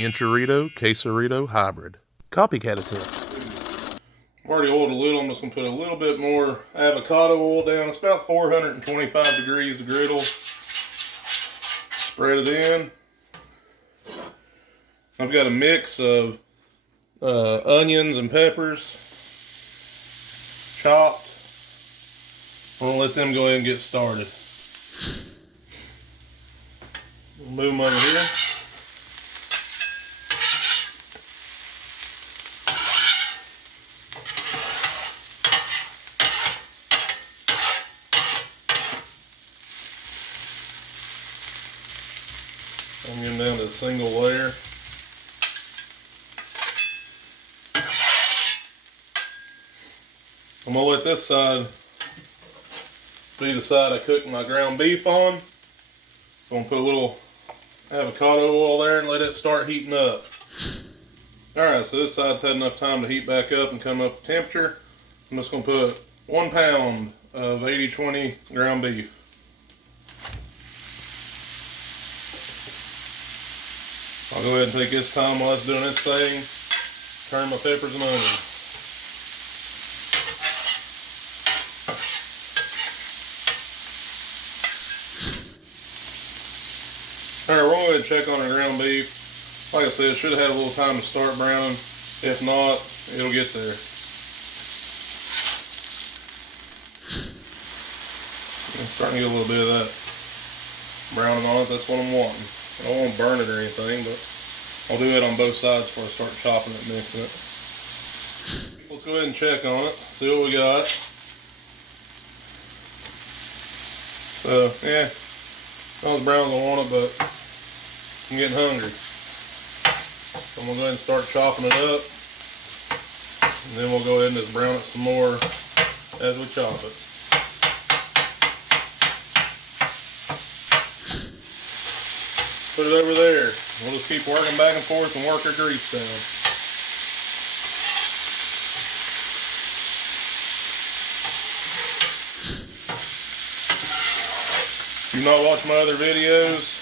Enchrito Quesarito Hybrid. Copycat attempt. I've already oiled the lid. I'm just going to put a little bit more avocado oil down. It's about 425 degrees the griddle. Spread it in. I've got a mix of onions and peppers chopped. I'm going to let them go ahead and get started. Move them over here. I'm getting down to a single layer. I'm going to let this side be the side I cook my ground beef on. So I'm going to put a little avocado oil there and let it start heating up. Alright, so this side's had enough time to heat back up and come up to temperature. I'm just going to put 1 pound of 80/20 ground beef. I'll go ahead and take this time while it's doing its thing, turn my peppers and onions. Alright, we're going to go ahead and check on our ground beef. Like I said, it should have had a little time to start browning. If not, it'll get there. I'm starting to get a little bit of that browning on it. That's what I'm wanting. I don't want to burn it or anything, but I'll do it on both sides before I start chopping it and mixing it. Let's go ahead and check on it, see what we got. So, yeah, not as brown as I want it, but I'm getting hungry. So I'm going to go ahead and start chopping it up, and then we'll go ahead and just brown it some more as we chop it. Put it over there. We'll just keep working back and forth and work our grease down. If you've not watched my other videos,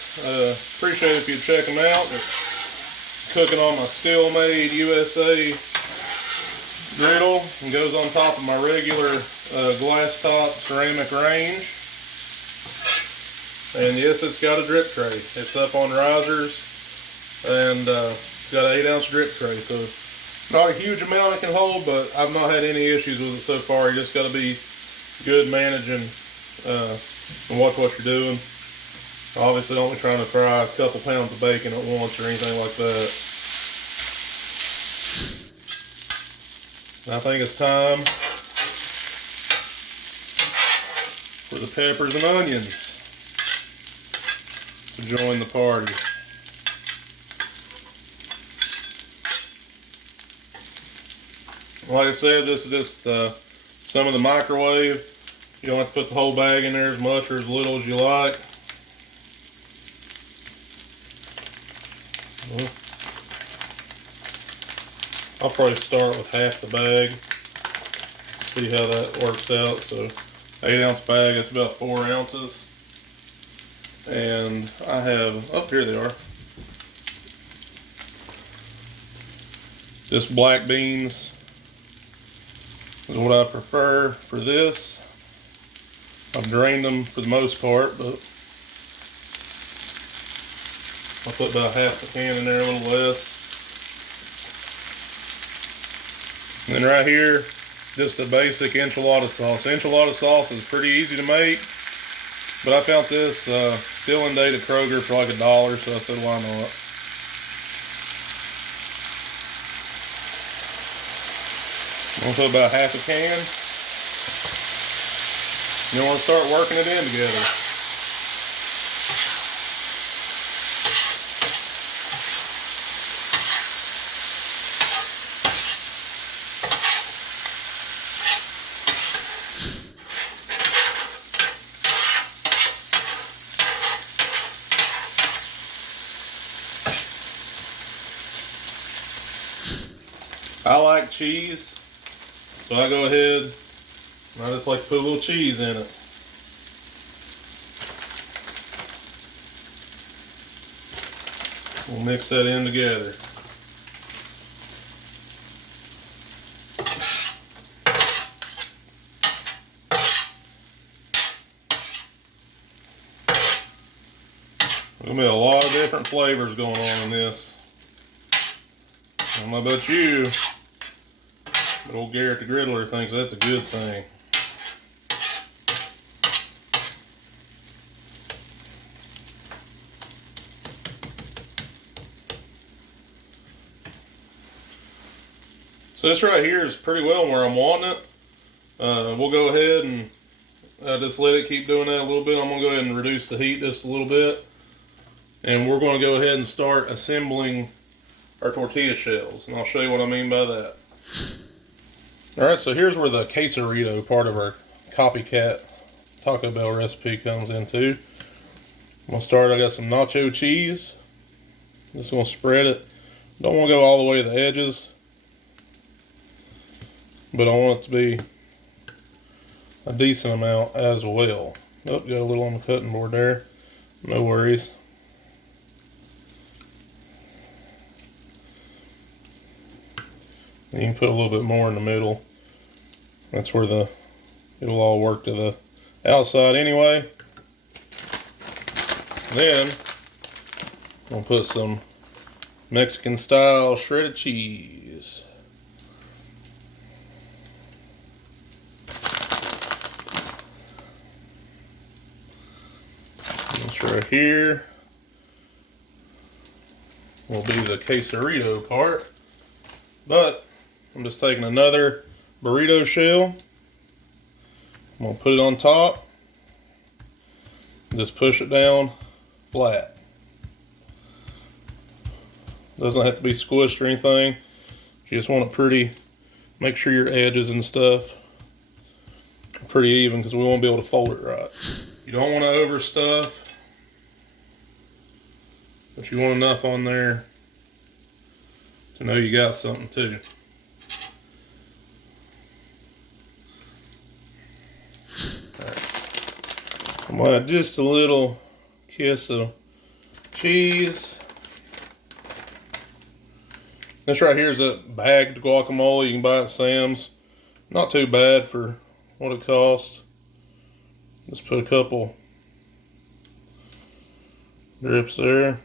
appreciate it if you check them out. Cooking on my Steelmade USA griddle, and goes on top of my regular glass top ceramic range. And yes, it's got a drip tray. It's up on risers, and it's got an 8-ounce drip tray. So not a huge amount it can hold, but I've not had any issues with it so far. You just got to be good managing and watch what you're doing. Obviously, don't be trying to fry a couple pounds of bacon at once or anything like that. I think it's time for the peppers and onions to join the party. Like I said, this is just some of the microwave. You don't have to put the whole bag in there, as much or as little as you like. Well, I'll probably start with half the bag, see how that works out. So 8-ounce bag, that's about 4 ounces. And I have, oh, here they are. Just black beans is what I prefer for this. I've drained them for the most part, but I'll put about half the can in there, a little less. And then right here, just a basic enchilada sauce. Enchilada sauce is pretty easy to make, but I found this still in date at Kroger for like $1, so I said, why not? I'm gonna put about half a can. You want to start working it in together. I like cheese, so I go ahead and I just like to put a little cheese in it. We'll mix that in together. There's gonna be a lot of different flavors going on in this. I don't know about you, but old Garrett the Griddler thinks that's a good thing. So this right here is pretty well where I'm wanting it. We'll go ahead and just let it keep doing that a little bit. I'm going to go ahead and reduce the heat just a little bit. And we're going to go ahead and start assembling our tortilla shells. And I'll show you what I mean by that. Alright, so here's where the quesarito part of our copycat Taco Bell recipe comes into. I'm going to start, I got some nacho cheese. Just going to spread it. Don't want to go all the way to the edges, but I want it to be a decent amount as well. Oh, got a little on the cutting board there. No worries. You can put a little bit more in the middle. That's where it'll all work to the outside anyway. Then I'll put some Mexican style shredded cheese. This right here will be the quesarito part. But I'm just taking another burrito shell. I'm going to put it on top. Just push it down flat. Doesn't have to be squished or anything. You just want it pretty. Make sure your edges and stuff are pretty even because we won't be able to fold it right. You don't want to overstuff, but you want enough on there to know you got something too. I'm going to add just a little kiss of cheese. This right here is a bagged guacamole you can buy at Sam's. Not too bad for what it costs. Just put a couple drips there.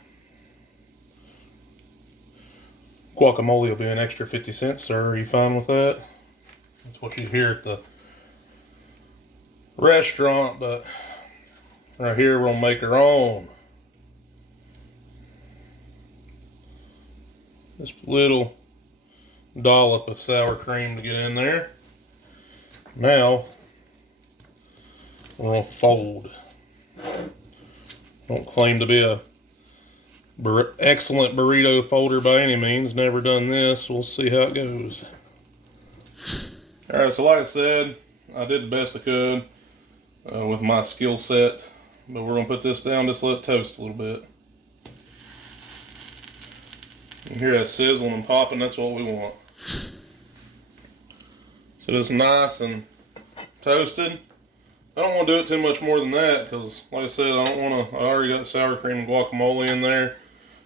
Guacamole will be an extra 50 cents, sir. Are you fine with that? That's what you hear at the restaurant, but right here we're going to make our own. Just a little dollop of sour cream to get in there. Now, we're going to fold. Don't claim to be a excellent burrito folder by any means. Never done this. We'll see how it goes. Alright, so like I said, I did the best I could with my skill set. But we're going to put this down, just let it toast a little bit. You hear that sizzling and popping, that's what we want. So it's nice and toasted. I don't want to do it too much more than that because, like I said, I already got sour cream and guacamole in there.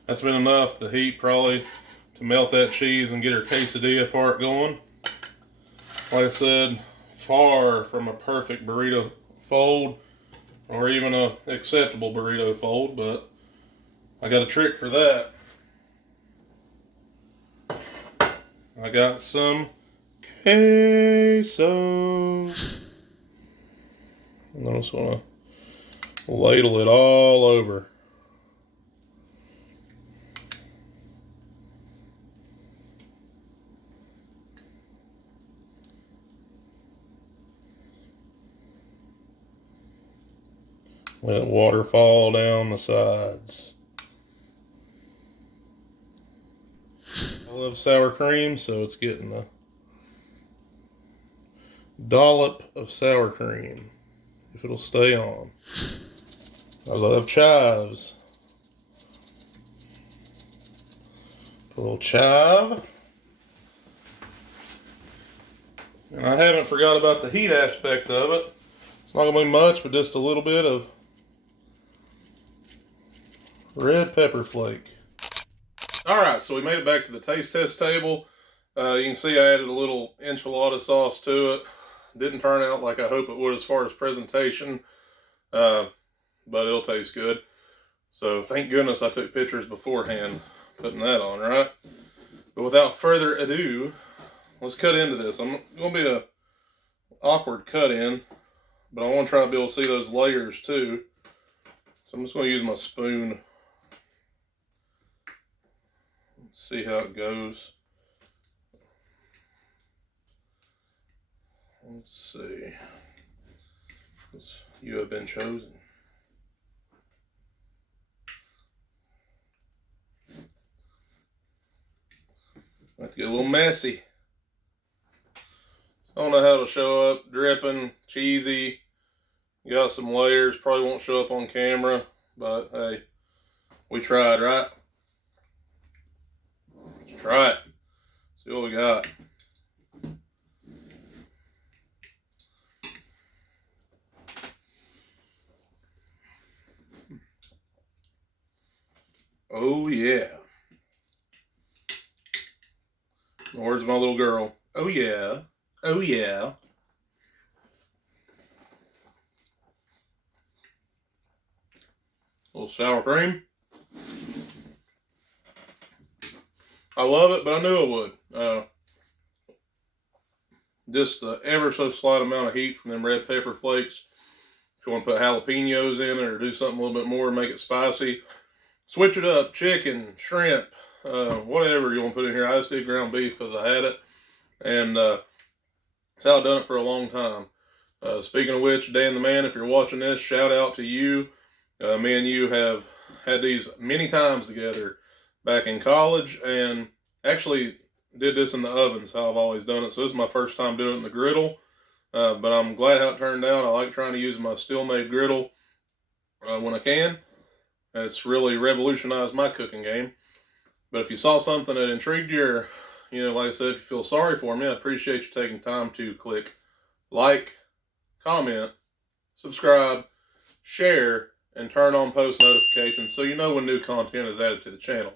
That's been enough, the heat probably, to melt that cheese and get our quesadilla part going. Like I said, far from a perfect burrito fold or even an acceptable burrito fold, but I got a trick for that. I got some queso. And I just want to ladle it all over. Let water fall down the sides. I love sour cream, so it's getting a dollop of sour cream, if it'll stay on. I love chives. Put a little chive. And I haven't forgot about the heat aspect of it. It's not going to be much, but just a little bit of red pepper flake. Alright, so we made it back to the taste test table. You can see I added a little enchilada sauce to it. Didn't turn out like I hope it would as far as presentation, but it'll taste good. So thank goodness I took pictures beforehand putting that on, right? But without further ado, let's cut into this. I'm going to be a awkward cut in, but I want to try to be able to see those layers too. So I'm just going to use my spoon. See how it goes. Let's see. You have been chosen. I have to get a little messy. I don't know how it'll show up. Dripping, cheesy. You got some layers. Probably won't show up on camera, but hey, we tried, right? Let's try it. See what we got. Oh yeah. The words of my little girl. Oh yeah. Oh yeah. A little sour cream. I love it, but I knew it would. Just ever so slight amount of heat from them red pepper flakes. If you want to put jalapenos in it or do something a little bit more, make it spicy. Switch it up, chicken, shrimp, whatever you want to put in here. I just did ground beef because I had it. And that's how I've done it for a long time. Speaking of which, Dan the Man, if you're watching this, shout out to you. Me and you have had these many times together back in college, and actually did this in the ovens, how I've always done it. So this is my first time doing it in the griddle. But I'm glad how it turned out. I like trying to use my Steelmade Griddle when I can. It's really revolutionized my cooking game. But if you saw something that intrigued you, or, like I said, if you feel sorry for me, I appreciate you taking time to click like, comment, subscribe, share, and turn on post notifications so you know when new content is added to the channel.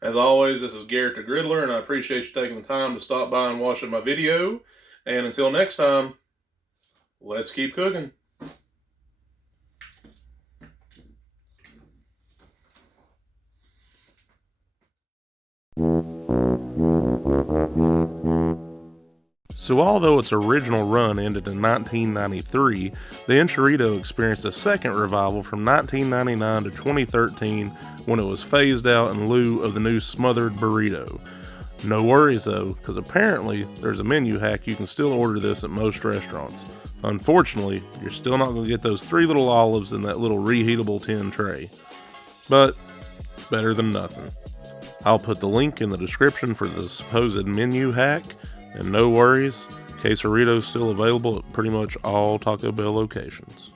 As always, this is Garrett the Griddler, and I appreciate you taking the time to stop by and watching my video. And until next time, let's keep cooking. So although its original run ended in 1993, the Enchrito experienced a second revival from 1999 to 2013 when it was phased out in lieu of the new smothered burrito. No worries though, because apparently there's a menu hack you can still order this at most restaurants. Unfortunately, you're still not going to get those 3 little olives in that little reheatable tin tray. But better than nothing. I'll put the link in the description for the supposed menu hack. And no worries, Quesarito's still available at pretty much all Taco Bell locations.